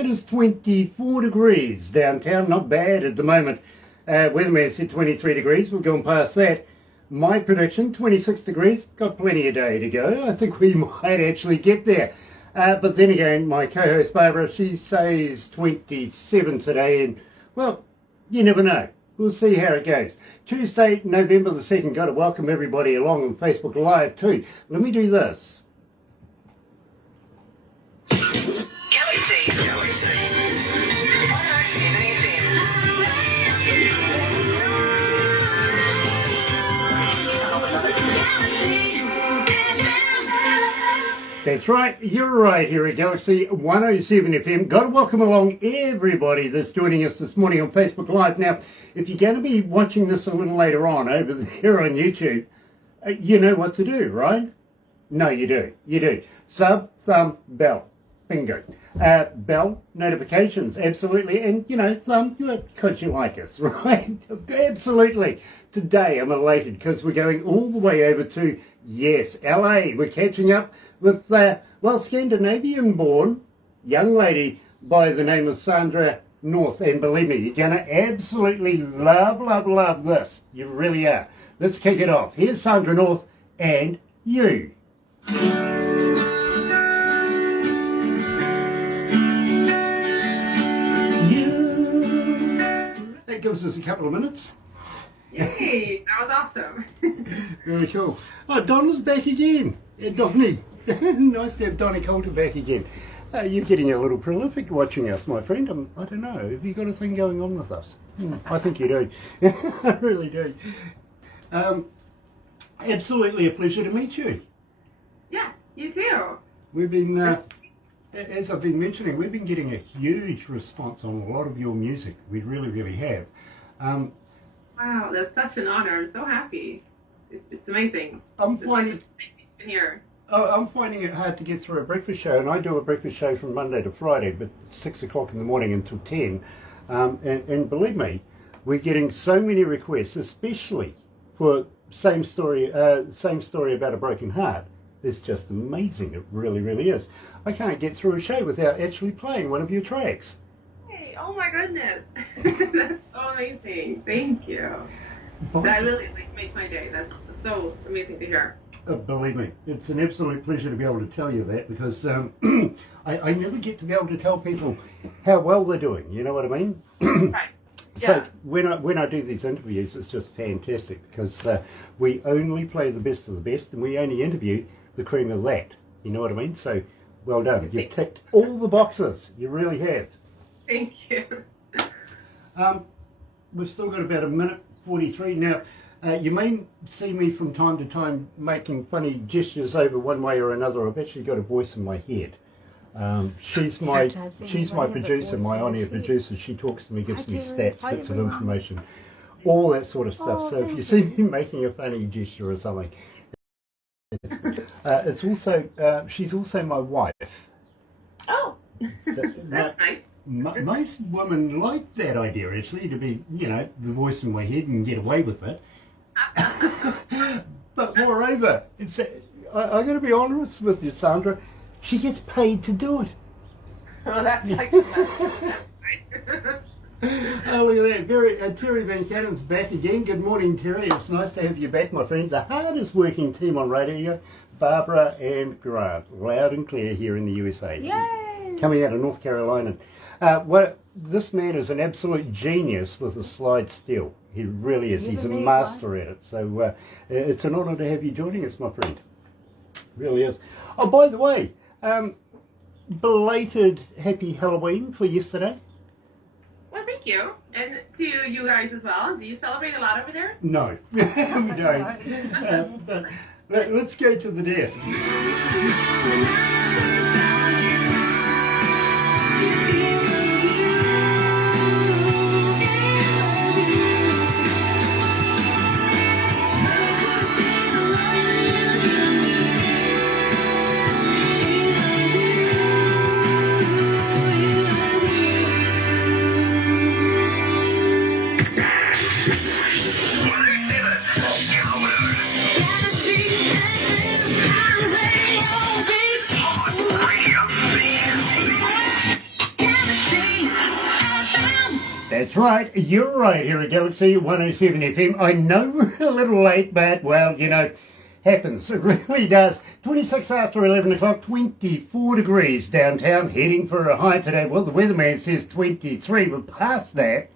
It is 24 degrees downtown, not bad at the moment. Weatherman said 23 degrees, we're going past that. My prediction, 26 degrees, got plenty of day to go. I think we might actually get there. But then again, my co-host Barbara, she says 27 today, and well, you never know. We'll see how it goes. Tuesday, November the 2nd, got to welcome everybody along on Facebook Live too. Let me do this. Galaxy 107fm. That's right, you're right here at Galaxy 107 FM. Got to welcome along everybody that's joining us this morning on Facebook Live. Now, if you're going to be watching this a little later on over there on YouTube, you know what to do, right? No, you do. You do. Sub, thumb, bell. Bingo. Bell, notifications, absolutely. And, you know, thumb, because you like us, right? Absolutely. Today I'm elated because we're going all the way over to, yes, LA. We're catching up with, well, Scandinavian-born young lady by the name of Sandra North. And believe me, you're going to absolutely love, love, love this. You really are. Let's kick it off. Here's Sandra North and You. That gives us a couple of minutes. Yay, that was awesome. Very cool. Oh, Donna's back again. Donnie. Nice to have Donnie Coulter back again. You're getting a little prolific watching us, my friend. I don't know. Have you got a thing going on with us? I think you do. I really do. Absolutely a pleasure to meet you. Yeah, you too. We've been, as I've been mentioning, we've been getting a huge response on a lot of your music. We really, really have. Wow, that's such an honor. I'm so happy. It's amazing. I'm finding here. I'm finding it hard to get through a breakfast show, and I do a breakfast show from Monday to Friday, but 6 o'clock in the morning until 10. And believe me, we're getting so many requests, especially for same story about a broken heart. It's just amazing. It really, really is. I can't get through a show without actually playing one of your tracks. Hey, oh my goodness. That's so amazing. Thank you. That really makes my day. That's so amazing to hear. Believe me, it's an absolute pleasure to be able to tell you that, because I never get to be able to tell people how well they're doing. You know what I mean? Right. Yeah. So when I do these interviews, it's just fantastic, because we only play the best of the best, and we only interview the cream of that. You know what I mean? So well done. You've ticked all the boxes. You really have. Thank you. We've still got about a minute 43 now. You may see me from time to time making funny gestures over one way or another. I've actually got a voice in my head. She's my producer, my on-air producer. She talks to me, gives me stats, bits of information, all that sort of stuff. So if you see me making a funny gesture or something, it's also she's also my wife. Oh, So, that's nice. Most women like that idea, actually, to be, you know, the voice in my head and get away with it. But moreover, I got to be honest with you, Sandra, she gets paid to do it. Well, that's like that's nice. Oh, look at that. Terry Van Cannon's back again. Good morning, Terry. It's nice to have you back, my friend. The hardest working team on radio, Barbara and Grant, loud and clear here in the USA. Yay! Coming out of North Carolina. This man is an absolute genius with a slide steel. He really is. He's a master at it. So it's an honour to have you joining us, my friend. Really is. Oh, by the way, belated happy Halloween for yesterday. Well, thank you. And to you guys as well. Do you celebrate a lot over there? No, we don't. But let's go to the desk. That's right, you're right here at Galaxy 107 FM. I know we're a little late, but, well, you know, happens. It really does. 26 after 11 o'clock, 24 degrees downtown, heading for a high today. Well, the weatherman says 23. We're past that.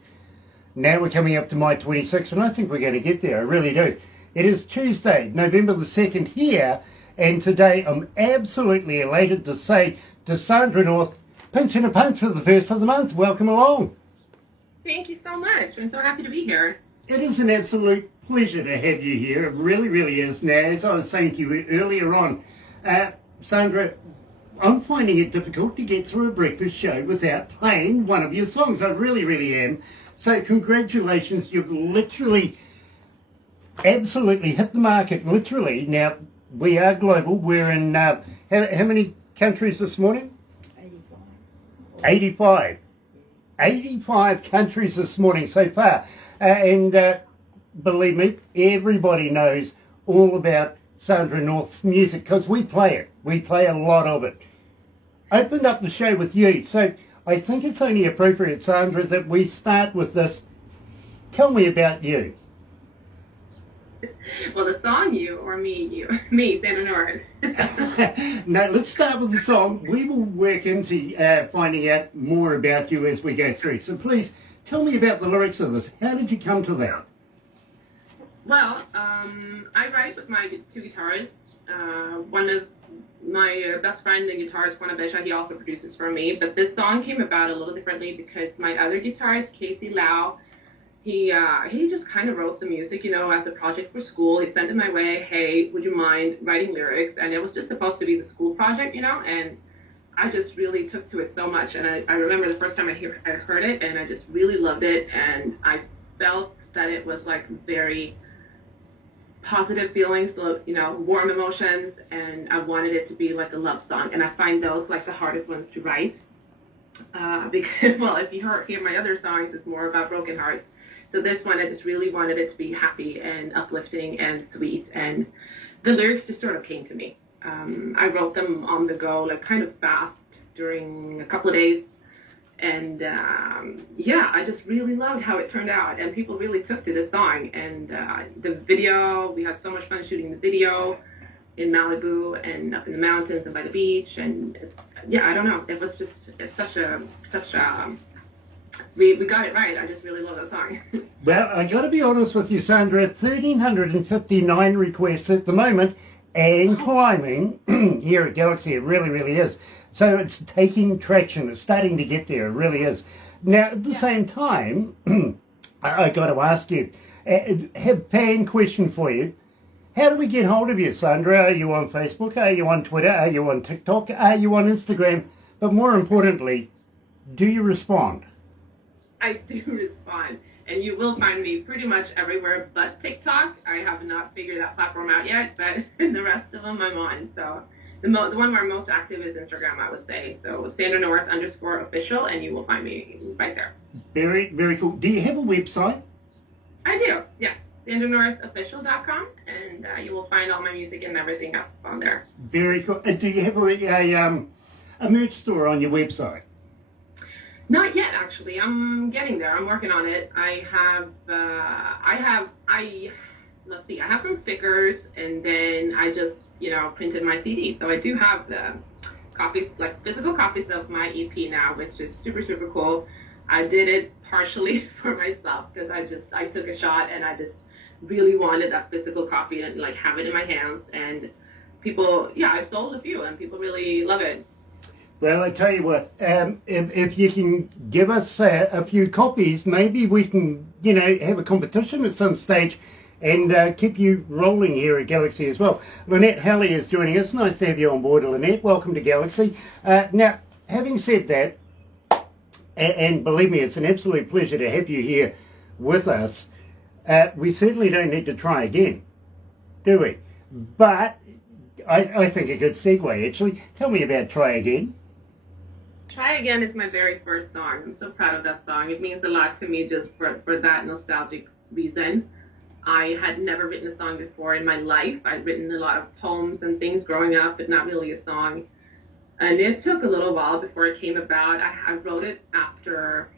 Now we're coming up to my 26, and I think we're going to get there. I really do. It is Tuesday, November the 2nd here, and today I'm absolutely elated to say to Sandra North, pinch and a punch for the first of the month. Welcome along. Thank you so much. I'm so happy to be here. It is an absolute pleasure to have you here. It really, really is. Now, as I was saying to you earlier on, Sandra, I'm finding it difficult to get through a breakfast show without playing one of your songs. I really, really am. So congratulations. You've literally, absolutely hit the market, literally. Now, we are global. We're in, how many countries this morning? 85. 85 countries this morning so far. And believe me, everybody knows all about Sandra North's music because we play it. We play a lot of it. Opened up the show with you, so I think it's only appropriate, Sandra, that we start with this. Tell me about you. Well, the song you or me, me, Sandra North. No, let's start with the song. We will work into finding out more about you as we go through. So please tell me about the lyrics of this. How did you come to that? Well, I write with my two guitarists. One of my best friend and guitarist, Juan Abesha, he also produces for me. But this song came about a little differently because my other guitarist, Casey Lau, he just kind of wrote the music, you know, as a project for school. He sent it my way. Hey, would you mind writing lyrics? And it was just supposed to be the school project, you know. And I just really took to it so much. And I remember the first time I heard it, and I just really loved it. And I felt that it was like very positive feelings, you know, warm emotions. And I wanted it to be like a love song. And I find those like the hardest ones to write. Because, well, if you hear my other songs, it's more about broken hearts. So this one, I just really wanted it to be happy and uplifting and sweet, and the lyrics just sort of came to me. I wrote them on the go, like kind of fast during a couple of days, and yeah, I just really loved how it turned out, and people really took to this song. And the video, we had so much fun shooting the video in Malibu and up in the mountains and by the beach, and yeah, I don't know, it was just such a we got it right. I just really love that song. Well, I got to be honest with you, Sandra. 1,359 requests at the moment, and climbing here at Galaxy. It really, really is. So it's taking traction. It's starting to get there. It really is. Now, at the same time, I got to ask you, have fan question for you. How do we get hold of you, Sandra? Are you on Facebook? Are you on Twitter? Are you on TikTok? Are you on Instagram? But more importantly, do you respond? I do respond, and you will find me pretty much everywhere but TikTok. I have not figured that platform out yet, but the rest of them I'm on. So the one where I'm most active is Instagram, I would say. So Sandra North _official, and you will find me right there. Very, very cool. Do you have a website? I do, yeah. SandraNorthOfficial.com, and you will find all my music and everything up on there. Very cool. Do you have a merch store on your website? Not yet, actually. I'm getting there. I'm working on it. I have some stickers, and then I just, you know, printed my CD. So I do have the copies, like physical copies of my EP now, which is super, super cool. I did it partially for myself because I took a shot, and I just really wanted that physical copy and like have it in my hands. And people, yeah, I sold a few, and people really love it. Well, I tell you what, if you can give us a few copies, maybe we can, you know, have a competition at some stage and keep you rolling here at Galaxy as well. Lynette Halley is joining us. Nice to have you on board, Lynette. Welcome to Galaxy. Now, having said that, and believe me, it's an absolute pleasure to have you here with us. We certainly don't need to try again, do we? But I think a good segue, actually. Tell me about Try Again. Try Again is my very first song. I'm so proud of that song. It means a lot to me just for that nostalgic reason. I had never written a song before in my life. I'd written a lot of poems and things growing up, but not really a song. And it took a little while before it came about. I wrote it after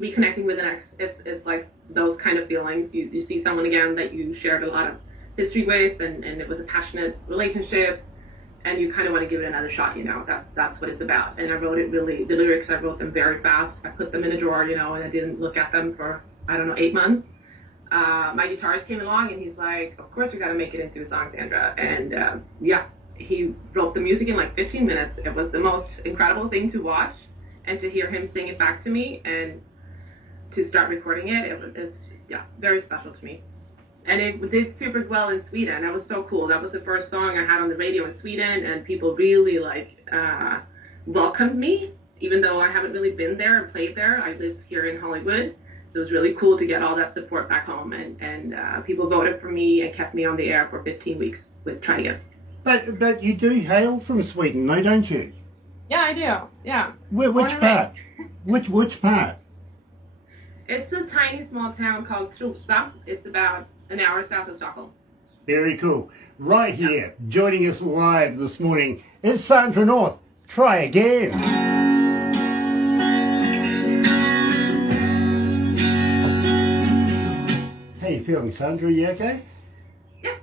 reconnecting with an ex. It's like those kind of feelings. You see someone again that you shared a lot of history with, and it was a passionate relationship, and you kind of want to give it another shot. That's what it's about. And I wrote it really. The lyrics, I wrote them very fast. I put them in a drawer, and I didn't look at them for 8 months. My guitarist came along, and he's like, "Of course, we got to make it into a song, Sandra." And he wrote the music in like 15 minutes. It was the most incredible thing to watch, and to hear him sing it back to me, and to start recording it. It's very special to me. And it did super well in Sweden. That was so cool. That was the first song I had on the radio in Sweden, and people really welcomed me, even though I haven't really been there and played there. I live here in Hollywood. So it was really cool to get all that support back home, and people voted for me and kept me on the air for 15 weeks with Try Again. But you do hail from Sweden, though, don't you? Yeah, I do. Yeah. Which part? Which part? It's a tiny small town called Trosa. It's about an hour south of Stockholm. Very cool. Right here, joining us live this morning is Sandra North. Try Again. How you feeling, Sandra? You okay? Yeah.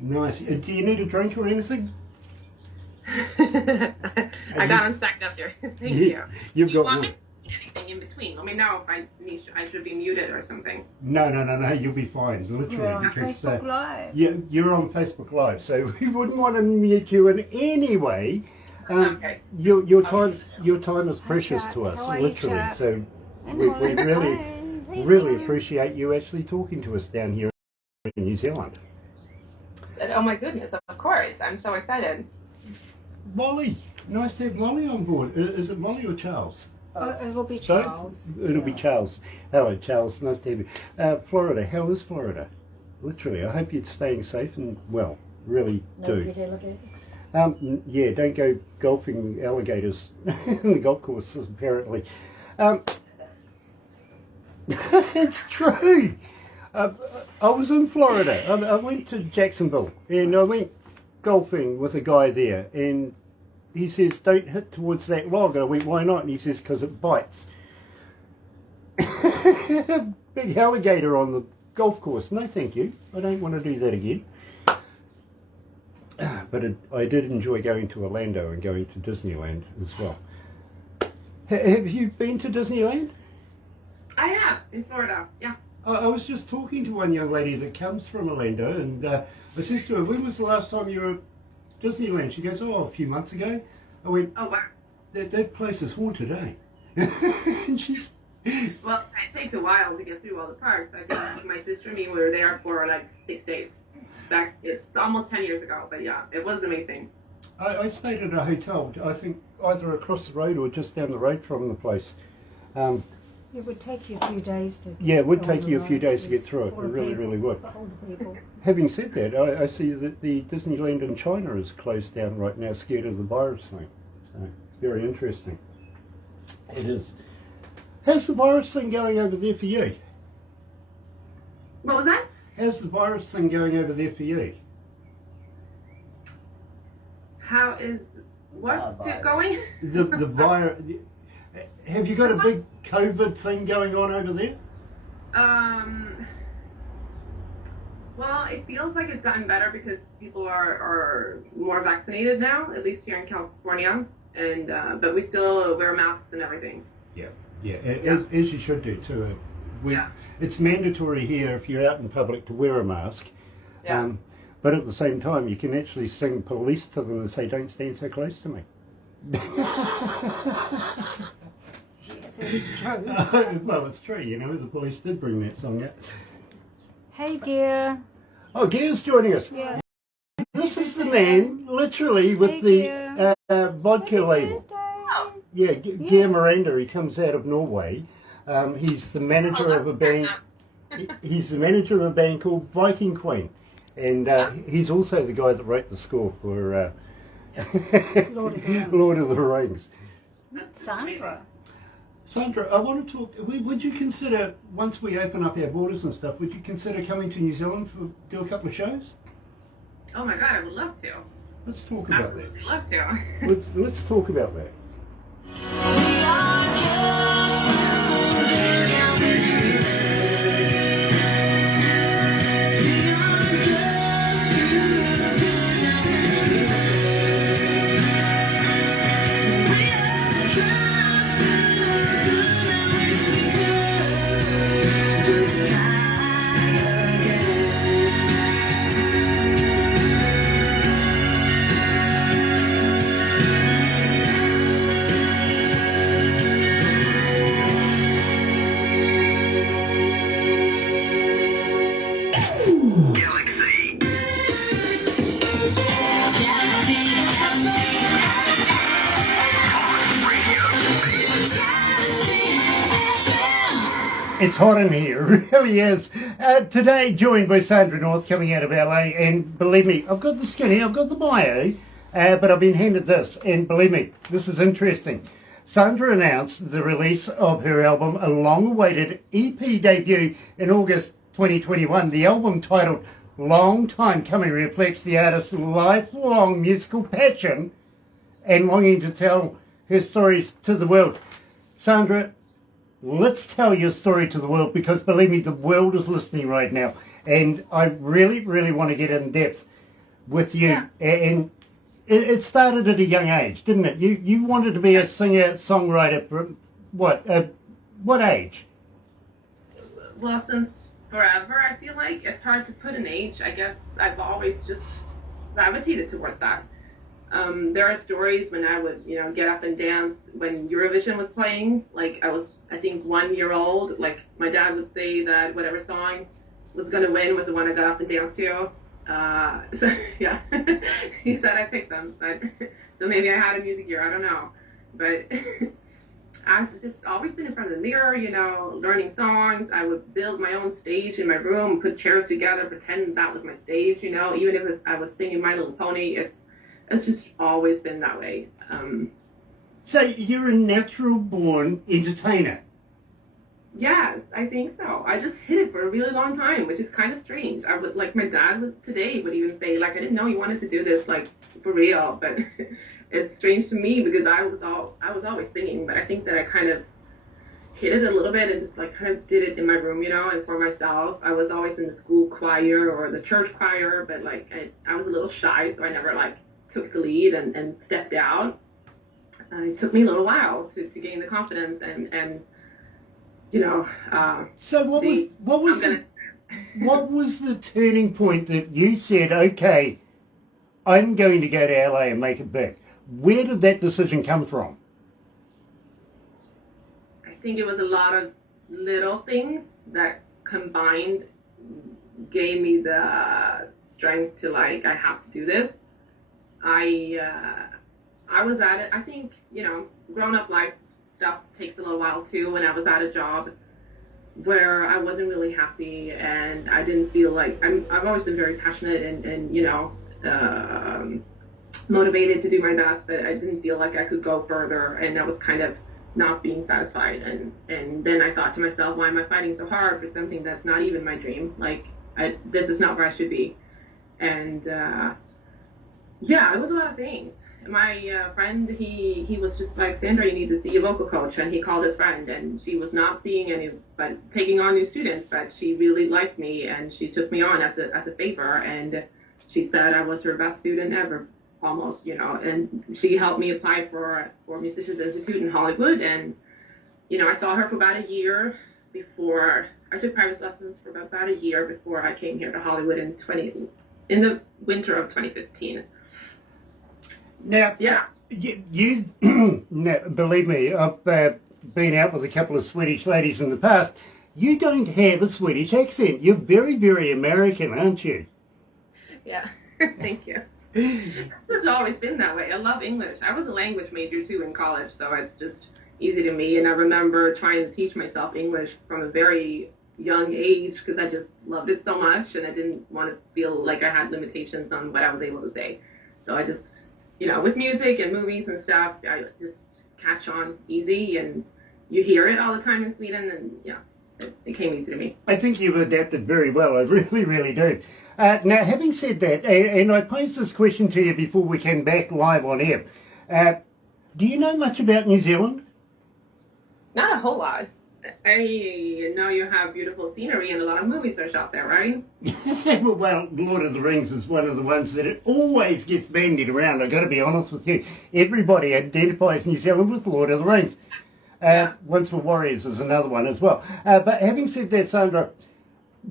Nice. Do you need a drink or anything? I got them stacked up there. Thank you. You've Do you got want me to do anything in between? Let me know if I should be muted or something. No, you'll be fine, literally. We're on because, Facebook Live. You're on Facebook Live, so we wouldn't want to mute you in any way. Okay. Your time is precious to us, How are you, literally. chap? So we really appreciate you actually talking to us down here in New Zealand. Oh my goodness, of course. I'm so excited. Molly, nice to have Molly on board. Is it Molly or Charles? It will be Both? Charles. It'll be Charles. Hello, Charles. Nice to have you. Florida, how is Florida? Literally, I hope you're staying safe and well. Really No do. big alligators. Yeah, don't go golfing alligators in the golf courses, apparently. It's true. I was in Florida. I went to Jacksonville and I went golfing with a guy there, and he says, "Don't hit towards that log." And I went, "Why not?" And he says, "Because it bites." Big alligator on the golf course. No, thank you. I don't want to do that again. But I did enjoy going to Orlando and going to Disneyland as well. Have you been to Disneyland? I have, in Florida, yeah. I was just talking to one young lady that comes from Orlando, and I said to her, "When was the last time you were at Disneyland?" She goes, "Oh, a few months ago." I went, Oh, wow. That place is haunted, eh? And she's... Well, it takes a while to get through all the parks. I think my sister and me were there for like 6 days. It's almost 10 years ago, but yeah, it was amazing. I stayed at a hotel, I think either across the road or just down the road from the place. It would take you a few days to. Yeah, it would go take on you the a few days to roads get through it. It with really, people, really would. for older people. Having said that, I see that the Disneyland in China is closed down right now, scared of the virus thing. So, very interesting. It is. How's the virus thing going over there for you? What was that? How's the virus thing going over there for you? How is what's it going? The virus. Have you got a big COVID thing going on over there? Well, it feels like it's gotten better because people are more vaccinated now, at least here in California, and but we still wear masks and everything. Yeah, as you should do too. It's mandatory here if you're out in public to wear a mask. Yeah. But at the same time, you can actually sing police to them and say, "Don't stand so close to me." Yes, it's true. Well, it's true, the police did bring that song out. Hey, Gear. Oh, Gear's joining us. Yeah. This is the man, literally, with Hey, the vodka label. Oh. Yeah, Gear Miranda, he comes out of Norway. He's the manager of a band. He's the manager of a band called Viking Queen. And he's also the guy that wrote the score for Lord of the Rings. Sandra. Sandra, I want to talk. Would you consider, once we open up our borders and stuff, would you consider coming to New Zealand to do a couple of shows? Oh my God, I would love to. Let's talk about that. I would love to. Let's talk about that. We are just It's hot in here, it really is. Today, joined by Sandra North coming out of LA, and believe me, I've got the skinny, I've got the bio, but I've been handed this, and believe me, this is interesting. Sandra announced the release of her album, a long-awaited EP debut in August 2021. The album, titled Long Time Coming, reflects the artist's lifelong musical passion and longing to tell her stories to the world. Sandra, let's tell your story to the world, because believe me, the world is listening right now. And I really, really want to get in depth with you. Yeah. And it started at a young age, didn't it? You wanted to be a singer, songwriter from what age? Well, since forever, I feel like it's hard to put an age. I guess I've always just gravitated towards that. There are stories when I would, get up and dance when Eurovision was playing. Like I think 1 year old. Like my dad would say that whatever song was going to win was the one I got up and danced to. So yeah, he said I picked them, but so maybe I had a music ear. I don't know, but I've just always been in front of the mirror, learning songs. I would build my own stage in my room, put chairs together, pretend that was my stage. Even if I was singing My Little Pony, it's just always been that way. So you're a natural born entertainer. Yeah, I think so. I just hid it for a really long time, which is kind of strange. I would, like, my dad today would even say, like, I didn't know you wanted to do this, like, for real. But it's strange to me because I was always singing, but I think that I kind of hid it a little bit and just, like, kind of did it in my room, and for myself. I was always in the school choir or the church choir, but, like, I was a little shy, so I never, like, took the lead and stepped out. It took me a little while to gain the confidence and So what was the turning point that you said, okay, I'm going to go to LA and make it big? Where did that decision come from? I think it was a lot of little things that combined gave me the strength to, like, I have to do this. I was at it. I think, grown-up life stuff takes a little while too. When I was at a job where I wasn't really happy and I didn't feel like I've always been very passionate and motivated to do my best, but I didn't feel like I could go further, and I was kind of not being satisfied. And then I thought to myself, why am I fighting so hard for something that's not even my dream? Like, this is not where I should be. And it was a lot of things. My friend, he was just like, Sandra, you need to see a vocal coach. And he called his friend, and she was not seeing taking on new students, but she really liked me, and she took me on as a favor. And she said I was her best student ever, almost, and she helped me apply for Musicians Institute in Hollywood. And, I saw her for about a year before, I took private lessons for about a year before I came here to Hollywood in the winter of 2015. Now, yeah, you now, believe me, I've been out with a couple of Swedish ladies in the past. You don't have a Swedish accent. You're very, very American, aren't you? Yeah, thank you. It's always been that way. I love English. I was a language major too in college, so it's just easy to me. And I remember trying to teach myself English from a very young age because I just loved it so much, and I didn't want to feel like I had limitations on what I was able to say. So I just, with music and movies and stuff, I just catch on easy, and you hear it all the time in Sweden, and it came easy to me. I think you've adapted very well. I really, really do. Now, having said that, and I posed this question to you before we came back live on air, do you know much about New Zealand? Not a whole lot. I know you have beautiful scenery and a lot of movies are shot there, right? Well, Lord of the Rings is one of the ones that it always gets bandied around. I've got to be honest with you. Everybody identifies New Zealand with Lord of the Rings. Once for Warriors is another one as well. But having said that, Sandra,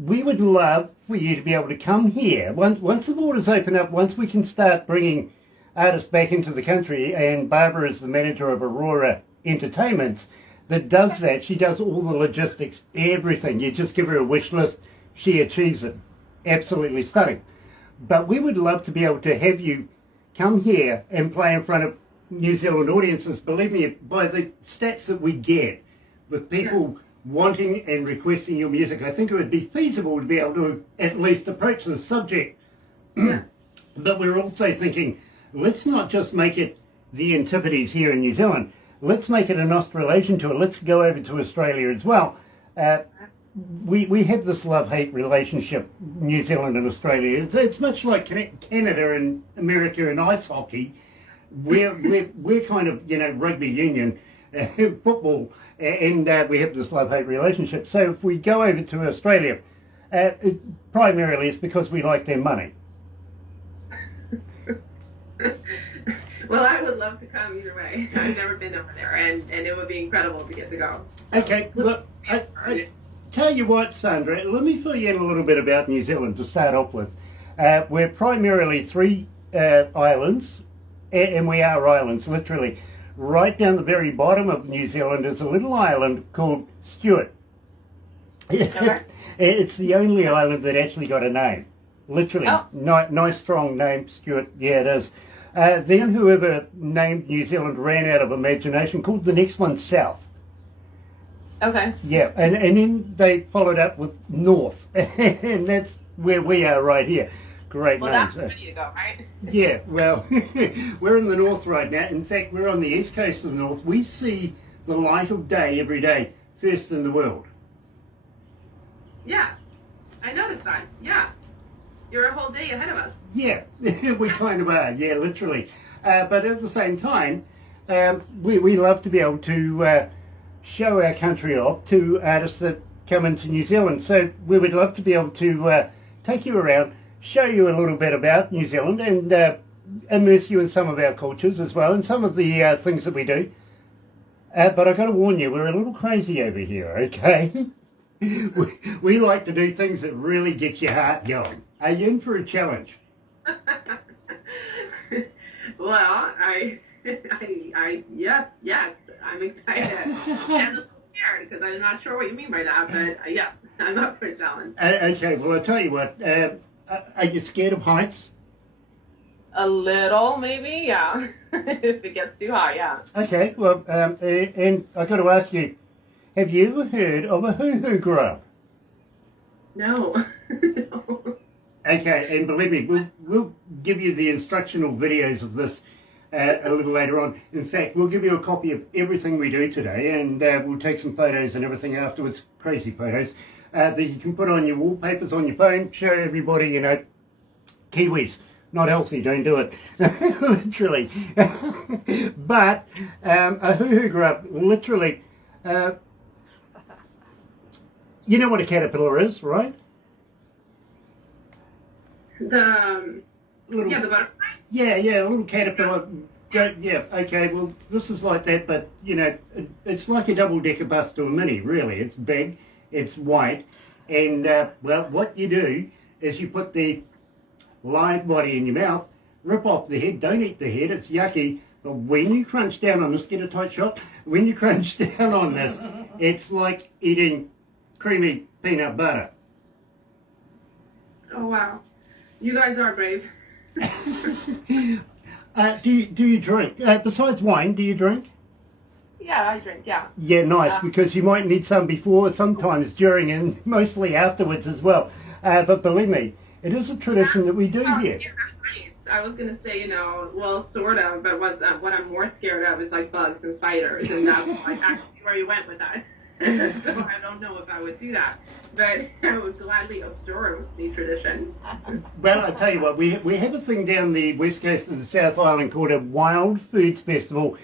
we would love for you to be able to come here. Once the borders open up, once we can start bringing artists back into the country, and Barbara is the manager of Aurora Entertainments, that does that. She does all the logistics, everything. You just give her a wish list, she achieves it. Absolutely stunning. But we would love to be able to have you come here and play in front of New Zealand audiences. Believe me, by the stats that we get with people wanting and requesting your music, I think it would be feasible to be able to at least approach the subject. Yeah. But we're also thinking, let's not just make it the Antipodes here in New Zealand. Let's make it an Australasian tour. Let's go over to Australia as well. We have this love-hate relationship, New Zealand and Australia. It's much like Canada and America and ice hockey. We're kind of, rugby union, football, and we have this love-hate relationship. So if we go over to Australia, primarily it's because we like their money. Well, I would love to come either way. I've never been over there, and it would be incredible to get to go. Okay, look, I tell you what, Sandra, let me fill you in a little bit about New Zealand to start off with. We're primarily 3 islands, and we are islands, literally. Right down the very bottom of New Zealand is a little island called Stewart. Okay. It's the only island that actually got a name. Literally, Oh. Nice strong name, Stewart. Yeah, it is. Then whoever named New Zealand ran out of imagination, called the next one South. Okay. Yeah, and then they followed up with North, and that's where we are right here. Great Well, names. that's ready to go, right? Yeah, well, we're in the north right now. In fact, we're on the east coast of the north. We see the light of day every day, first in the world. Yeah. I noticed that. Yeah. You're a whole day ahead of us. Yeah, we kind of are, yeah, literally. But at the same time, we love to be able to show our country off to artists that come into New Zealand. So we would love to be able to take you around, show you a little bit about New Zealand, and immerse you in some of our cultures as well, and some of the things that we do. But I've got to warn you, we're a little crazy over here, okay? we like to do things that really get your heart going. Are you in for a challenge? Well, yes, I'm excited. And a little scared because I'm not sure what you mean by that, but yes, I'm up for a challenge. Okay, well, I'll tell you what, are you scared of heights? A little, maybe, yeah. If it gets too high, yeah. Okay, well, and I've got to ask you, have you ever heard of a hoo-hoo grub? No. No. Okay, and believe me, we'll give you the instructional videos of this a little later on. In fact, we'll give you a copy of everything we do today, and we'll take some photos and everything afterwards, crazy photos, that you can put on your wallpapers on your phone, show everybody, Kiwis. Not healthy, don't do it. Literally. But a hoo-hoo grub, literally, you know what a caterpillar is, right? The Little, the butterfly. yeah, a little caterpillar. Yeah, okay, well, this is like that, but, it's like a double-decker bus to a mini, really. It's big, it's white, and, well, what you do is you put the live body in your mouth, rip off the head, don't eat the head, it's yucky, but when you crunch down on this, get a tight shot, when you crunch down on this, it's like eating creamy peanut butter. Oh, wow. You guys are brave. Do you drink? Besides wine, do you drink? Yeah, I drink, yeah. Yeah, nice, because you might need some before, sometimes during, and mostly afterwards as well. But believe me, it is a tradition that we do here. Yeah, nice. I was going to say, well, sort of, but what I'm more scared of is like bugs and spiders, and that's like actually where you went with that. So I don't know if I would do that, but I would gladly absorb the tradition. Well, I tell you what, we have a thing down the west coast of the South Island called a Wild Foods Festival.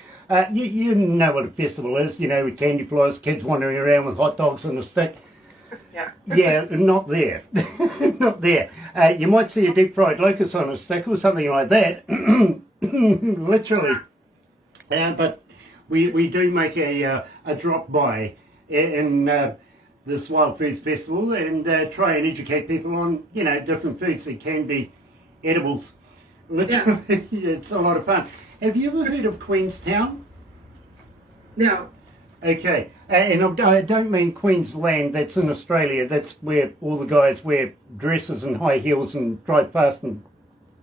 You know what a festival is, with candy floss, kids wandering around with hot dogs on a stick. Yeah. Yeah, not there. Not there. You might see a deep fried locust on a stick or something like that. Literally. But we do make a drop by in this Wild Foods Festival and try and educate people on, different foods that can be edibles. Literally, yeah. It's a lot of fun. Have you ever heard of Queenstown? No. Okay, and I don't mean Queensland, that's in Australia, that's where all the guys wear dresses and high heels and drive fast in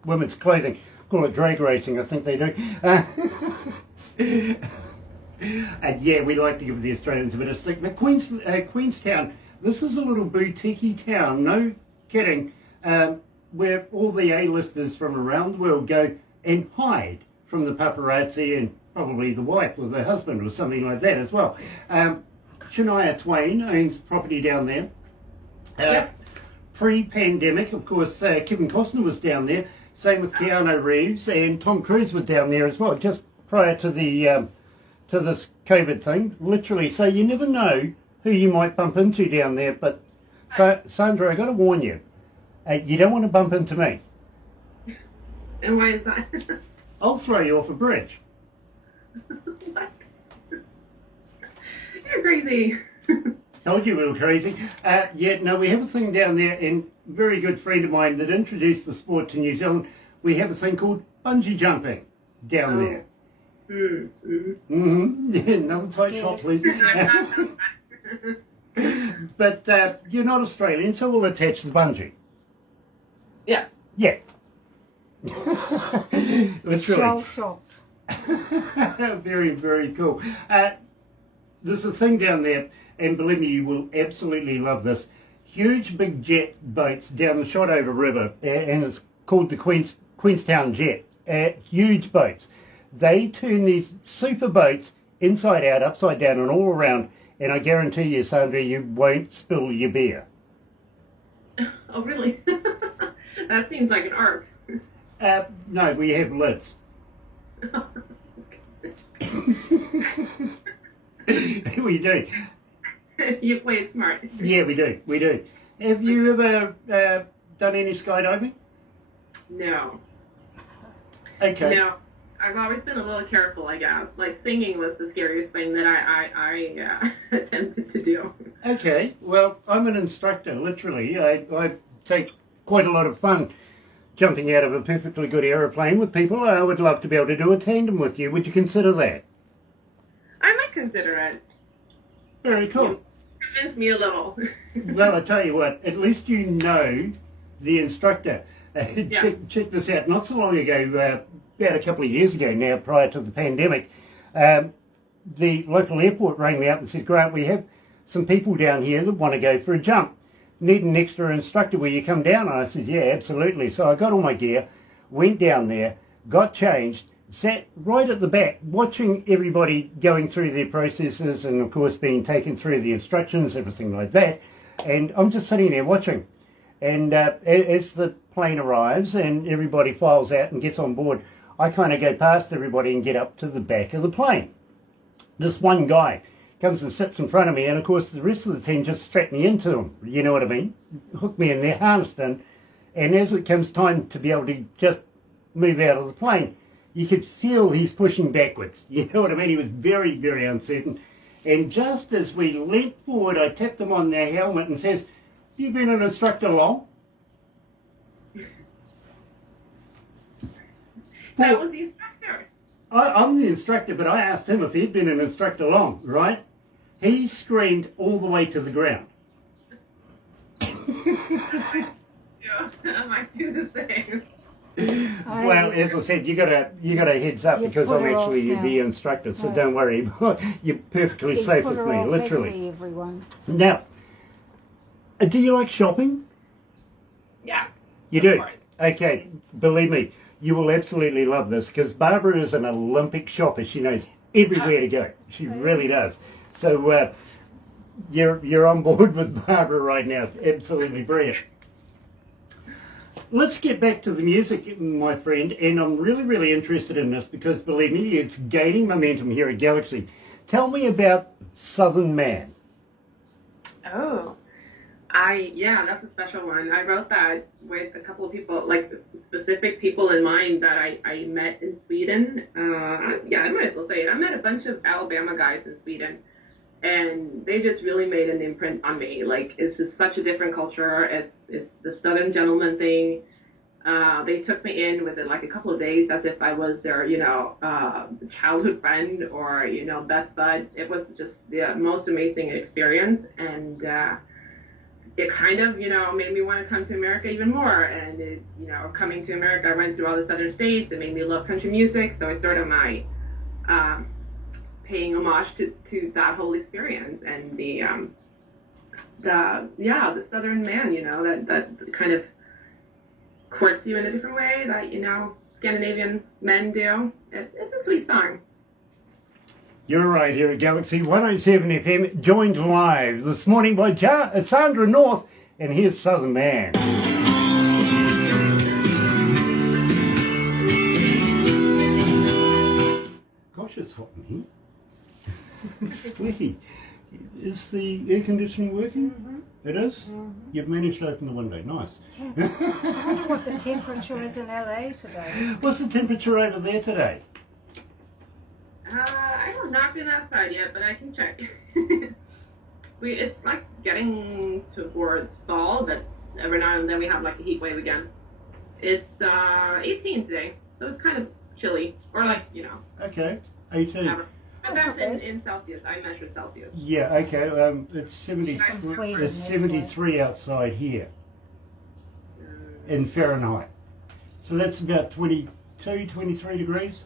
women's clothing. Call it drag racing, I think they do. And yeah, we like to give the Australians a bit of stick. But Queenstown, this is a little boutique town, no kidding, where all the A-listers from around the world go and hide from the paparazzi and probably the wife or the husband or something like that as well. Shania Twain owns property down there. Yep. Pre-pandemic, of course, Kevin Costner was down there. Same with Keanu Reeves, and Tom Cruise was down there as well, just prior to the to this COVID thing, literally. So you never know who you might bump into down there. But Sandra, I got to warn you, you don't want to bump into me. And why is that? I'll throw you off a bridge. What? You're crazy. Told you we were crazy. Yeah, no, we have a thing down there, and a very good friend of mine that introduced the sport to New Zealand, we have a thing called bungee jumping down there. Another tight shot, please. But you're not Australian, so we'll attach the bungee. Yeah. Yeah. Literally. Shell shocked. Very, very cool. There's a thing down there, and believe me, you will absolutely love this. Huge big jet boats down the Shotover River, and it's called the Queenstown Jet. Huge boats. They turn these super boats inside out, upside down, and all around, and I guarantee you, Sandra, you won't spill your beer. Oh, really? That seems like an art. No, we have lids. We do. You play it smart. Yeah, we do. We do. Have you ever done any skydiving? No. Okay. No. I've always been a little careful, I guess. Like, singing was the scariest thing that I attempted to do. Okay. Well, I'm an instructor, literally. I take quite a lot of fun jumping out of a perfectly good aeroplane with people. I would love to be able to do a tandem with you. Would you consider that? I might consider it. Very cool. You convinced me a little. Well, I tell you what, at least you know the instructor. Check this out. Not so long ago, about a couple of years ago now, prior to the pandemic, the local airport rang me up and said, Grant, we have some people down here that want to go for a jump. Need an extra instructor, will you come down? And I said, yeah, absolutely. So I got all my gear, went down there, got changed, sat right at the back, watching everybody going through their processes and, of course, being taken through the instructions, everything like that. And I'm just sitting there watching. And as the plane arrives and everybody files out and gets on board, I kind of go past everybody and get up to the back of the plane. This one guy comes and sits in front of me, and of course the rest of the team just strap me into him, you know what I mean? Hook me in there, harnessed in, and as it comes time to be able to just move out of the plane, you could feel he's pushing backwards, you know what I mean? He was very, very uncertain. And just as we leant forward, I tapped him on their helmet and says, you been an instructor long? That was the instructor. I'm the instructor, but I asked him if he'd been an instructor long, right? He screamed all the way to the ground. Yeah, I might do the same. Well, as I said, you got a heads up You because put I'm her off actually now. the instructor, so Yeah. don't worry. You're perfectly He's safe put with her me, off, literally. hasn't he, everyone? Now, do you like shopping? Yeah. You Of do? course. Okay, believe me, you will absolutely love this because Barbara is an Olympic shopper. She knows everywhere to go. She really does. So you're on board with Barbara right now. Absolutely brilliant. Let's get back to the music, my friend, and I'm really, really interested in this because, believe me, it's gaining momentum here at Galaxy. Tell me about Southern Man. Oh. Yeah, that's a special one. I wrote that with a couple of people, like specific people in mind that I met in Sweden. Yeah, I might as well say it. I met a bunch of Alabama guys in Sweden, and they just really made an imprint on me. Like, it's just such a different culture. It's the Southern gentleman thing. They took me in within like a couple of days as if I was their, childhood friend or, best bud. It was just the most amazing experience, and it kind of, made me want to come to America even more. And, coming to America, I went through all the southern states. It made me love country music. So it's sort of my paying homage to that whole experience and the Southern man, that kind of courts you in a different way that, Scandinavian men do. It's a sweet song. You're right here at Galaxy 107 FM, joined live this morning by Sandra North, and here's Southern Man. Gosh, it's hot in here. It's sweaty. Is the air conditioning working? Mm-hmm. It is? Mm-hmm. You've managed to open the window. Nice. Yeah. I wonder what the temperature is in LA today. What's the temperature over there today? I have not been outside yet, but I can check. It's like getting towards fall, but every now and then we have like a heat wave again. It's 18 today, so it's kind of chilly, or Okay, 18. But that's in Celsius. I measure Celsius. Yeah, okay. It's 73. It's 73 outside here in Fahrenheit. So that's about 22, 23 degrees.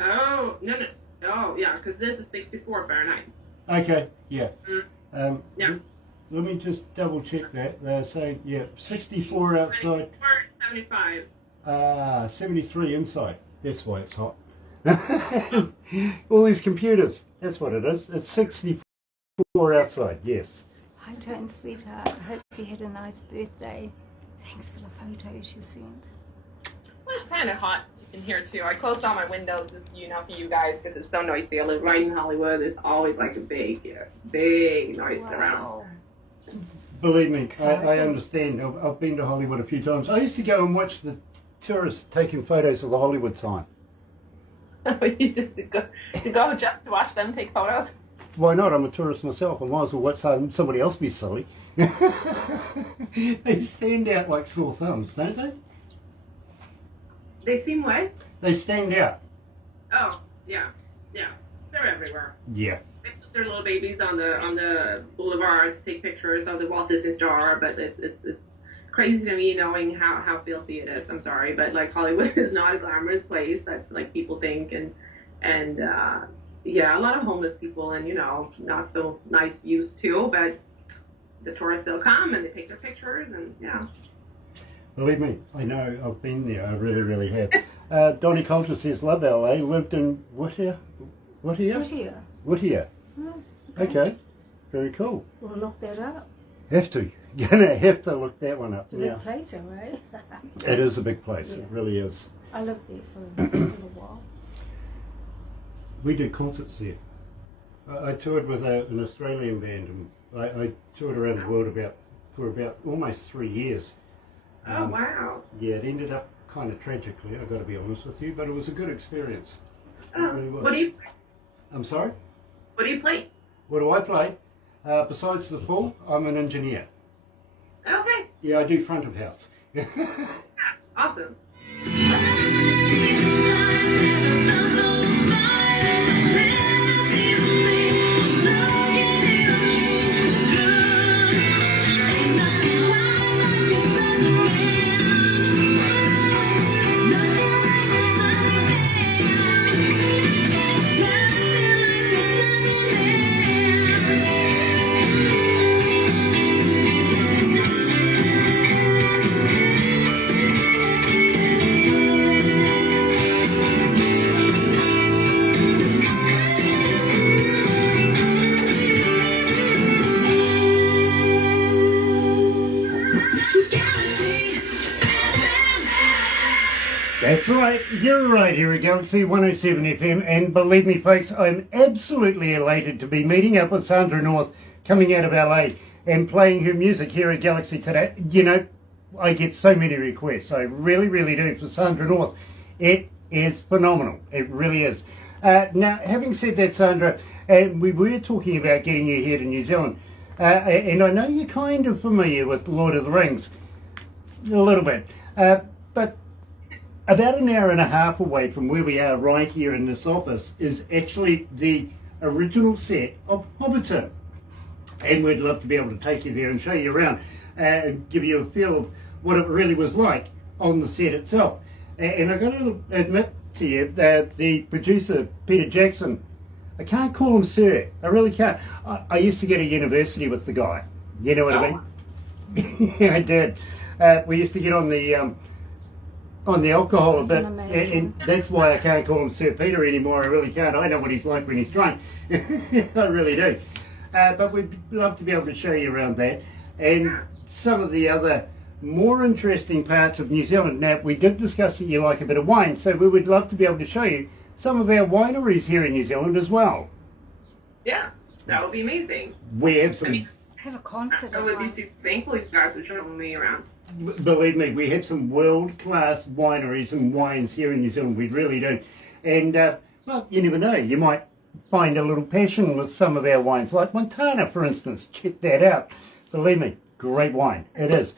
Oh no! Oh yeah, because this is 64 Fahrenheit. Okay, yeah. Yeah. Let me just double check that. They're saying 64 outside. 75. 73 inside. That's why it's hot. All these computers. That's what it is. It's 64 outside. Yes. Hi, Tone, sweetheart. I hope you had a nice birthday. Thanks for the photos you sent. Well, it's kind of hot in here too. I closed all my windows just for you guys because it's so noisy. I live right in Hollywood. There's always like a big noise around. Believe me, I understand. I've been to Hollywood a few times. I used to go and watch the tourists taking photos of the Hollywood sign. You just go just to watch them take photos? Why not? I'm a tourist myself. I might as well watch somebody else be silly. They stand out like sore thumbs, don't they? They seem what? They stand out. Oh, yeah. They're everywhere. Yeah. They put their little babies on the boulevard to take pictures of the Walt Disney Star, but it's crazy to me knowing how filthy it is. I'm sorry, but like Hollywood is not a glamorous place that like people think, and a lot of homeless people and not so nice views too, but the tourists still come and they take their pictures and yeah. Believe me, I know. I've been there. I really, really have. Donnie Coulter says, love LA, lived in Whittier. Oh, Okay, very cool. We'll look that up. Have to. Gonna have to look that one up It's a big place, all right? It is a big place. Yeah. It really is. I lived there for a little while. We did concerts there. I toured with an Australian band, and I toured around the world for about almost 3 years. Oh wow! Yeah, it ended up kind of tragically. I got to be honest with you, but it was a good experience. It Oh, really was. what do you? I'm sorry. What do you play? What do I play? Besides the full, I'm an engineer. Okay, Yeah, I do front of house. awesome. That's right, you're right here at Galaxy 107 FM, and believe me folks, I'm absolutely elated to be meeting up with Sandra North coming out of LA and playing her music here at Galaxy today. I get so many requests, I really, really do, for Sandra North. It is phenomenal, it really is. Now, having said that, Sandra, we were talking about getting you here to New Zealand, and I know you're kind of familiar with Lord of the Rings, a little bit, but about an hour and a half away from where we are right here in this office is actually the original set of Hobbiton. And we'd love to be able to take you there and show you around and give you a feel of what it really was like on the set itself. And I've got to admit, to you, the producer, Peter Jackson, I can't call him sir. I really can't. I used to go to university with the guy. You know what I mean? Yeah, I did. We used to get on the alcohol a bit, and that's why I can't call him Sir Peter anymore. I really can't. I know what he's like when he's drunk. I really do. But we'd love to be able to show you around that and some of the other more interesting parts of New Zealand. Now, we did discuss that you like a bit of wine, so we would love to be able to show you some of our wineries here in New Zealand as well. Yeah, that would be amazing. We have some... Have a concert. I would be super thankful if you guys would show me around. Believe me, we have some world-class wineries and wines here in New Zealand. We really do. And, well, you never know. You might find a little passion with some of our wines, like Montana, for instance. Check that out. Believe me, great wine. It is.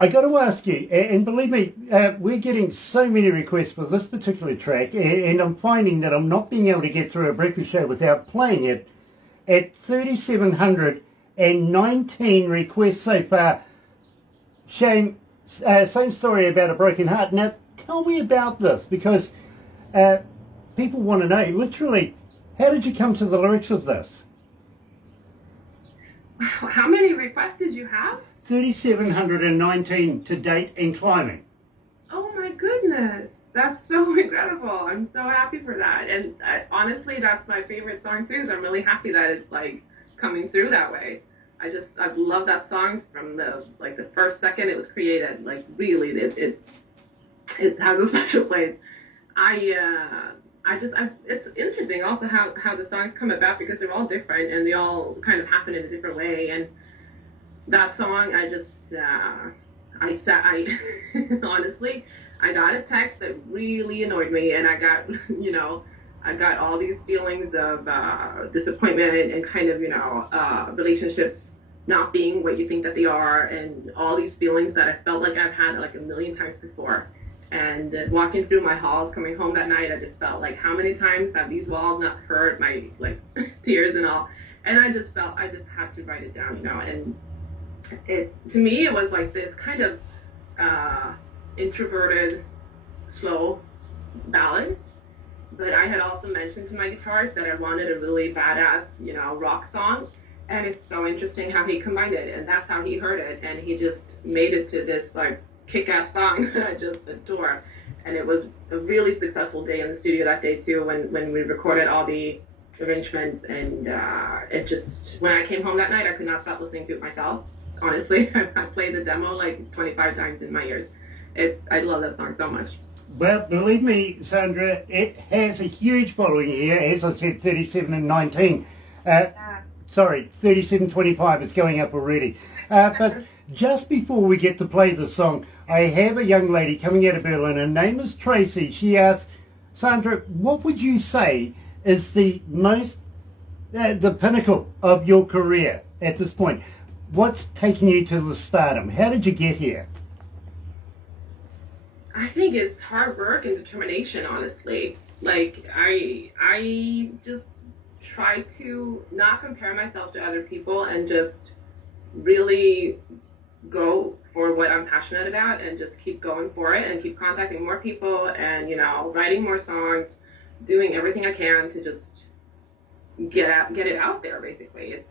I got to ask you, and believe me, we're getting so many requests for this particular track, and I'm finding that I'm not being able to get through a breakfast show without playing it. At 3,719 requests so far, Shane, same story about a broken heart. Now, tell me about this, because people want to know, literally, how did you come to the lyrics of this? How many requests did you have? 3,719 to date and climbing. Oh my goodness. That's so incredible. I'm so happy for that. And honestly, that's my favorite song too. So I'm really happy that it's like coming through that way. I've loved that song from the first second it was created. Like really, it has a special place. It's interesting also how the songs come about because they're all different and they all kind of happen in a different way. And that song, honestly, I got a text that really annoyed me, and I got all these feelings of disappointment and kind of, relationships not being what you think that they are, and all these feelings that I felt like I've had like a million times before. And walking through my halls, coming home that night, I just felt like, how many times have these walls not heard my tears and all? And I just had to write it down, and to me it was like this kind of introverted, slow ballad. But I had also mentioned to my guitarist that I wanted a really badass, rock song. And it's so interesting how he combined it, and that's how he heard it, and he just made it to this kick-ass song that I just adore. And it was a really successful day in the studio that day too, when we recorded all the arrangements, and when I came home that night, I could not stop listening to it myself. Honestly, I played the demo 25 times in my ears. I love that song so much. Well, believe me, Sandra, it has a huge following here. As I said, 37 and 19. 37.25 is going up already. But just before we get to play the song, I have a young lady coming out of Berlin. Her name is Tracy. She asks, Sandra, what would you say is the pinnacle of your career at this point? What's taking you to the stardom? How did you get here? I think it's hard work and determination, honestly. I just try to not compare myself to other people and just really go for what I'm passionate about and just keep going for it and keep contacting more people and, writing more songs, doing everything I can to just get it out there, basically. It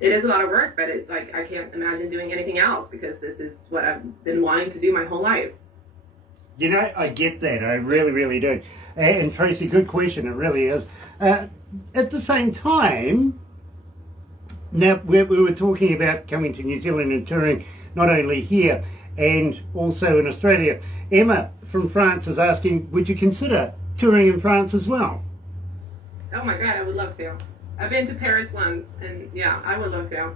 is a lot of work, but it's like I can't imagine doing anything else because this is what I've been wanting to do my whole life. I get that. I really, really do. And Tracy, good question. It really is. At the same time, now we were talking about coming to New Zealand and touring, not only here and also in Australia. Emma from France is asking, would you consider touring in France as well? Oh my God, I would love to. I've been to Paris once, and yeah, I would love to.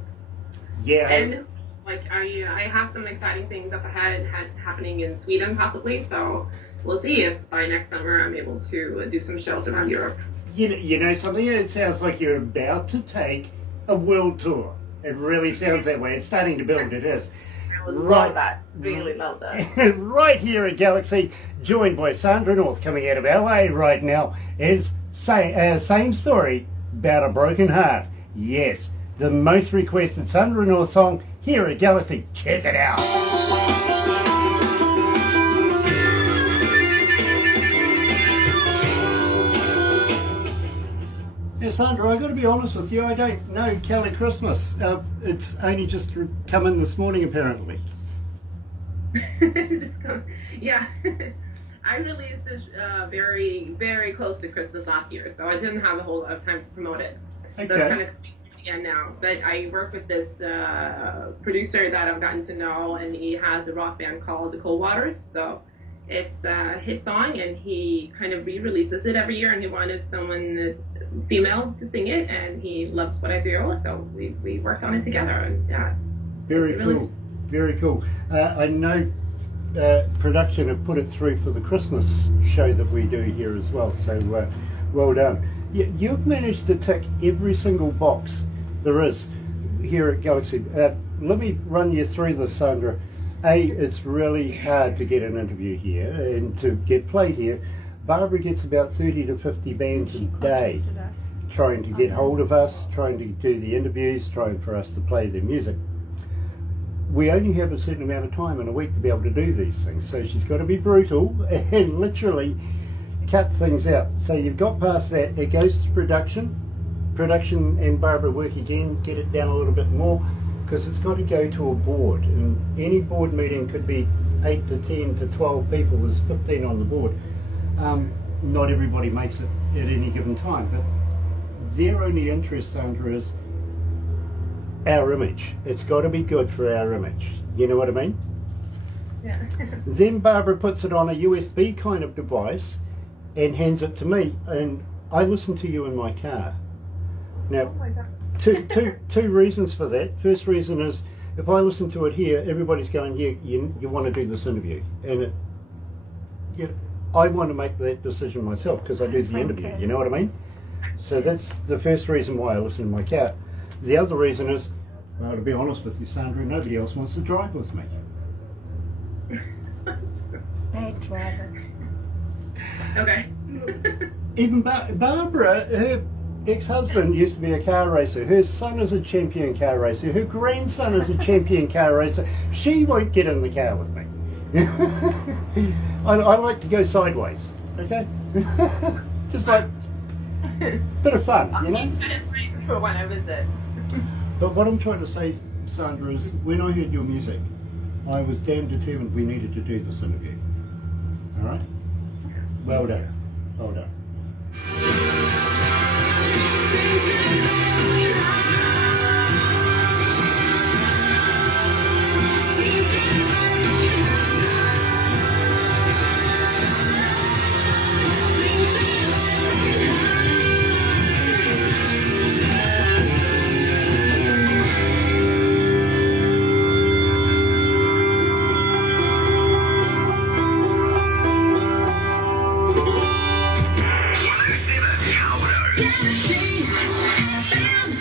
Yeah. And I have some exciting things up ahead happening in Sweden possibly, so we'll see if by next summer I'm able to do some shows around Europe. You know something? It sounds like you're about to take a world tour. It really sounds that way. It's starting to build, it is. I would love that. Really love that. Right here at Galaxy, joined by Sandra North, coming out of LA right now, is same story about a broken heart. Yes, the most requested Sandra North song here at Galaxy. Check it out. Sandra, I got to be honest with you, I don't know Kelly Christmas. It's only just come in this morning, apparently. Yeah. I released this very, very close to Christmas last year, so I didn't have a whole lot of time to promote it. Okay. So it's kind of again now. But I work with this producer that I've gotten to know, and he has a rock band called the Cold Waters. So it's his song, and he kind of re-releases it every year, and he wanted someone female to sing it, and he loves what I do, so we worked on it together, and yeah. Very cool. Very cool. I know production have put it through for the Christmas show that we do here as well, so well done. You've managed to tick every single box there is here at Galaxy. Let me run you through this, Sandra. It's really hard to get an interview here and to get played here. Barbara gets about 30 to 50 bands a day trying to get hold of us, trying to do the interviews, trying for us to play their music. We only have a certain amount of time in a week to be able to do these things, so she's got to be brutal and literally cut things out. So you've got past that, it goes to production and Barbara work again, get it down a little bit more, because it's got to go to a board, and any board meeting could be 8 to 10 to 12 people, there's 15 on the board. Not everybody makes it at any given time, but their only interest, Sandra, is our image. It's got to be good for our image. You know what I mean? Yeah. Then Barbara puts it on a USB kind of device and hands it to me, and I listen to you in my car. Now, Oh my God. two reasons for that. First reason is, if I listen to it here, everybody's going, yeah, you want to do this interview, and I want to make that decision myself because I do the interview. You know what I mean? So that's the first reason why I listen in my car. The other reason is, well, to be honest with you, Sandra, nobody else wants to drive with me. Bad driver. Okay. Even Barbara, her ex-husband used to be a car racer. Her son is a champion car racer. Her grandson is a champion car racer. She won't get in the car with me. I like to go sideways, okay? Just like bit of fun, you know? For when I visit. But what I'm trying to say, Sandra, is when I heard your music, I was damn determined we needed to do this interview. All right? Well done. Well done.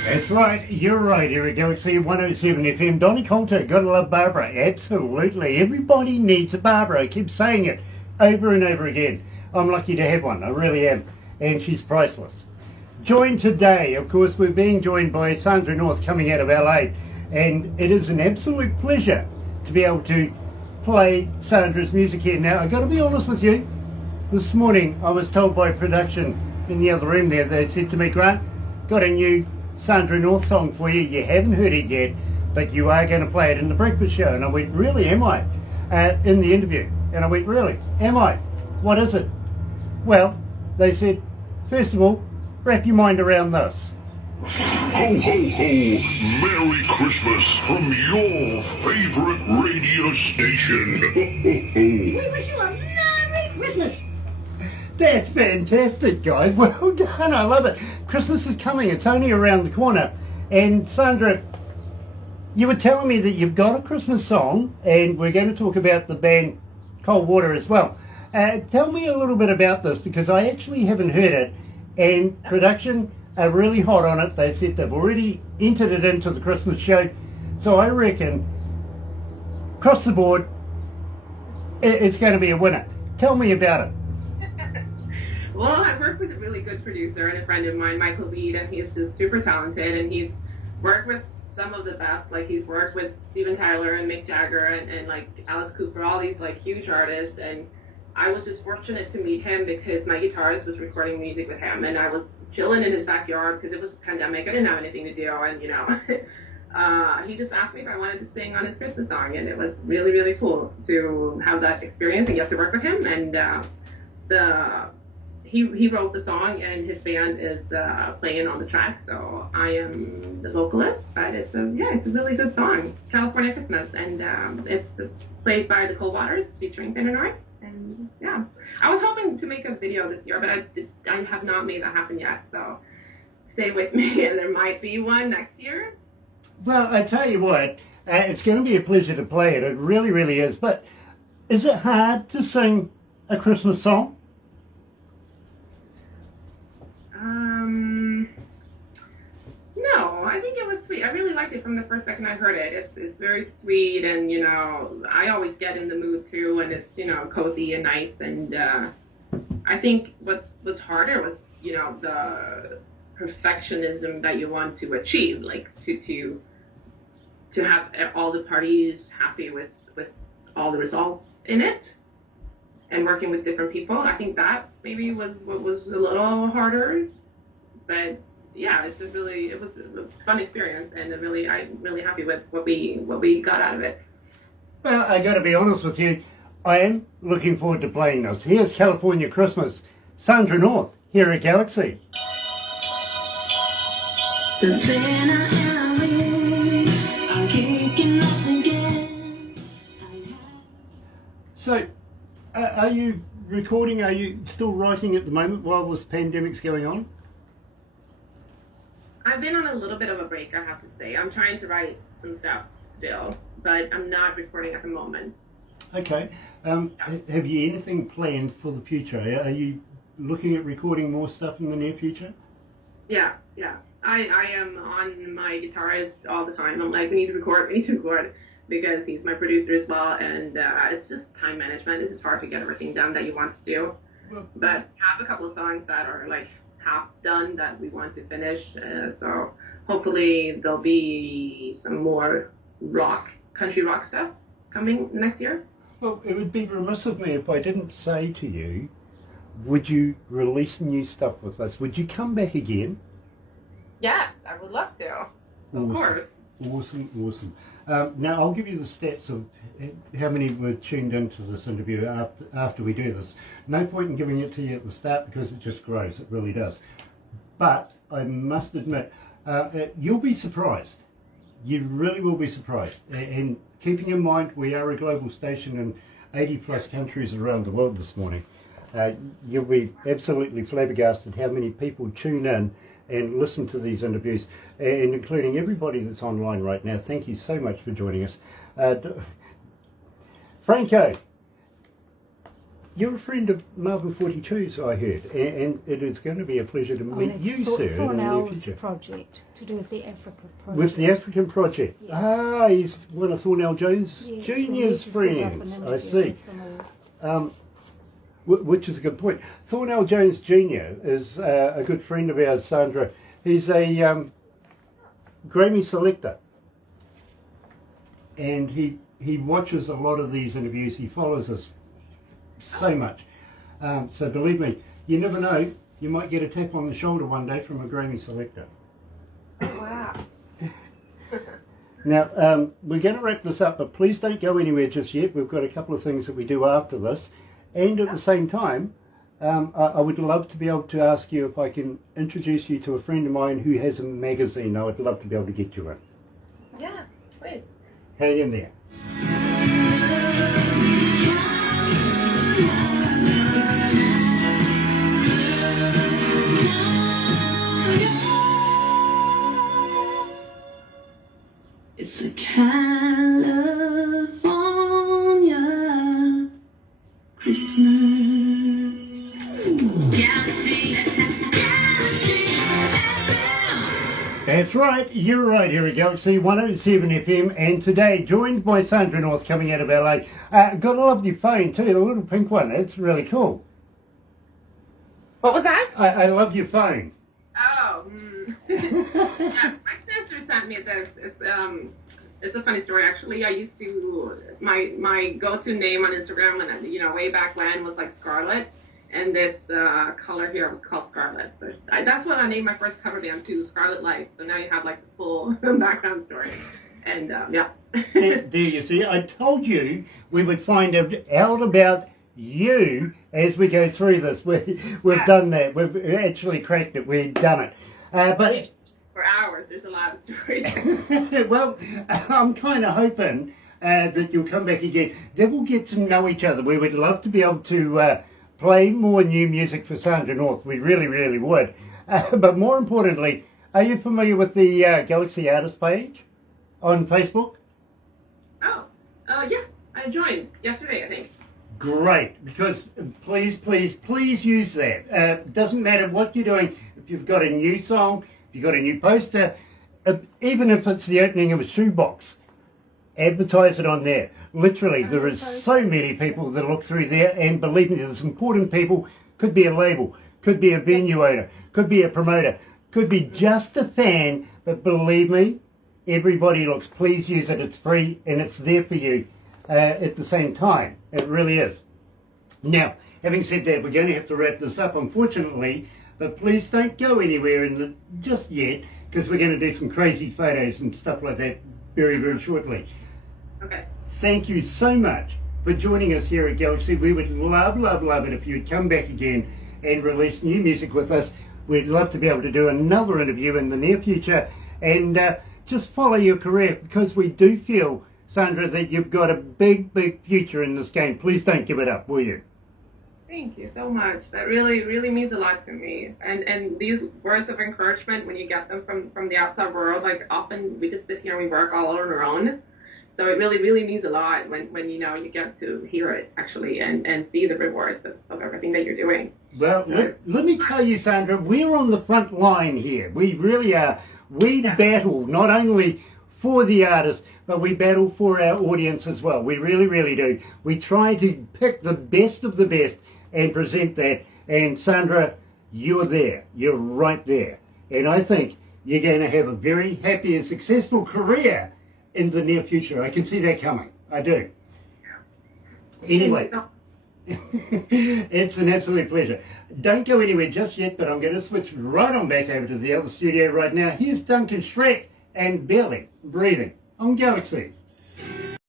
That's right, you're right, here at galaxy107 FM. Donnie Coulter, gotta love Barbara. Absolutely. Everybody needs a Barbara. I keep saying it over and over again. I'm lucky to have one, I really am. And she's priceless. Joined today, of course, we're being joined by Sandra North coming out of LA. And it is an absolute pleasure to be able to play Sandra's music here. Now, I gotta be honest with you, this morning I was told by production in the other room there, they said to me, Grant, got a new Sandra North song for you. You haven't heard it yet, but you are going to play it in the breakfast show. And I went, really, am I? In the interview. And I went, really, am I? What is it? Well, they said, first of all, wrap your mind around this. Ho, ho, ho! Merry Christmas from your favorite radio station. Ho, ho, ho! We wish you a Merry Christmas. That's fantastic, guys. Well done. I love it. Christmas is coming. It's only around the corner. And Sandra, you were telling me that you've got a Christmas song, and we're going to talk about the band Cold Water as well. Tell me a little bit about this, because I actually haven't heard it, and production are really hot on it. They said they've already entered it into the Christmas show. So I reckon, across the board, it's going to be a winner. Tell me about it. Well, I work with a really good producer and a friend of mine, Michael Weed, and he's just super talented, and he's worked with some of the best. Like, he's worked with Steven Tyler and Mick Jagger and like Alice Cooper, all these like huge artists, and I was just fortunate to meet him because my guitarist was recording music with him, and I was chilling in his backyard because it was a pandemic. I didn't have anything to do, and he just asked me if I wanted to sing on his Christmas song, and it was really, really cool to have that experience and get to work with him. And he wrote the song, and his band is playing on the track. So I am the vocalist, but it's a really good song, California Christmas, and it's played by the Cold Waters featuring Sandra North. And yeah, I was hoping to make a video this year, but I have not made that happen yet. So stay with me, and there might be one next year. Well, I tell you what, it's going to be a pleasure to play it. It really, really is. But is it hard to sing a Christmas song? No, I think it was sweet. I really liked it from the first second I heard it. It's very sweet, and I always get in the mood too, and it's cozy and nice. And I think what was harder was the perfectionism that you want to achieve, like to have all the parties happy with all the results in it, and working with different people. I think that maybe was what was a little harder, but yeah, it was a fun experience, and I'm really happy with what we got out of it. Well, I got to be honest with you, I am looking forward to playing this. Here's California Christmas, Sandra North here at Galaxy. The Santa and we are kicking off again. So, are you recording? Are you still writing at the moment while this pandemic's going on? I've been on a little bit of a break, I have to say. I'm trying to write some stuff still, but I'm not recording at the moment. Okay. Have you anything planned for the future? Are you looking at recording more stuff in the near future? Yeah. I am on my guitarist all the time. I'm like, we need to record, because he's my producer as well, and it's just time management. It's just hard to get everything done that you want to do. But I have a couple of songs that are like half done that we want to finish, so hopefully there'll be some more country rock stuff coming next year. Well, it would be remiss of me if I didn't say to you, would you release new stuff with us? Would you come back again? Yes, I would love to. Of course. Awesome. Now, I'll give you the stats of how many were tuned into this interview after we do this. No point in giving it to you at the start because it just grows. It really does. But I must admit, you'll be surprised. You really will be surprised. And keeping in mind we are a global station in 80 plus countries around the world this morning, you'll be absolutely flabbergasted how many people tune in and listen to these interviews, and including everybody that's online right now. Thank you so much for joining us. Franco, you're a friend of Marvel 42's, I heard, and it is going to be a pleasure to meet you, sir, in the near future. Project to do with the Africa project. With the African project. Yes. He's one of Thornell Jones Jr.'s friends. I see. Which is a good point. Thornell Jones Jr. is a good friend of ours, Sandra. He's a Grammy selector, and he watches a lot of these interviews. He follows us so much. So believe me, you never know, you might get a tap on the shoulder one day from a Grammy selector. Wow. Now, we're going to wrap this up, but please don't go anywhere just yet. We've got a couple of things that we do after this. And at the same time, I would love to be able to ask you if I can introduce you to a friend of mine who has a magazine. I would love to be able to get you in. Yeah, great. Hang in there. It's a California Christmas. Galaxy. That's right, you're right here at Galaxy 107 FM, and today joined by Sandra North coming out of LA. Got a lovely phone too, the little pink one. It's really cool. What was that? I love your phone. Oh, yeah, my sister sent me this. It's a funny story actually. I used to my go-to name on Instagram when way back when was like Scarlett, And this color here was called Scarlet. So that's what I named my first cover band too, Scarlet Light. So now you have like the full background story. And yeah. There you see, I told you we would find out about you as we go through this. We've done that. We've actually cracked it. We've done it. But for hours, there's a lot of stories. well, I'm kind of hoping that you'll come back again. Then we'll get to know each other. We would love to be able to play more new music for Sandra North. We really, really would. But more importantly, are you familiar with the Galaxy Artist page on Facebook? Oh, yes. I joined yesterday, I think. Great, because please, please, please use that. Doesn't matter what you're doing. If you've got a new song, if you've got a new poster, even if it's the opening of a shoebox, advertise it on there. Literally, there is so many people that look through there, and believe me, there's important people. Could be a label, could be a venue owner, could be a promoter, could be just a fan, but believe me, everybody looks. Please use it. It's free and it's there for you at the same time. It really is. Now, having said that, we're going to have to wrap this up, unfortunately, but please don't go anywhere just yet, because we're going to do some crazy photos and stuff like that very, very shortly. Okay. Thank you so much for joining us here at Galaxy. We would love, love, love it if you'd come back again and release new music with us. We'd love to be able to do another interview in the near future, and just follow your career, because we do feel, Sandra, that you've got a big, big future in this game. Please don't give it up, will you? Thank you so much. That really, really means a lot to me. And these words of encouragement, when you get them from the outside world, like often we just sit here and we work all on our own. So it really, really means a lot when you know you get to hear it actually and see the rewards of everything that you're doing. Well, let me tell you, Sandra, we're on the front line here. We really are. We battle not only for the artists, but we battle for our audience as well. We really, really do. We try to pick the best of the best and present that. And Sandra, you're there. You're right there. And I think you're going to have a very happy and successful career in the near future. I can see that coming. I do. Anyway, it's an absolute pleasure. Don't go anywhere just yet, but I'm going to switch right on back over to the other studio right now. Here's Duncan Shrek and Belly breathing on Galaxy.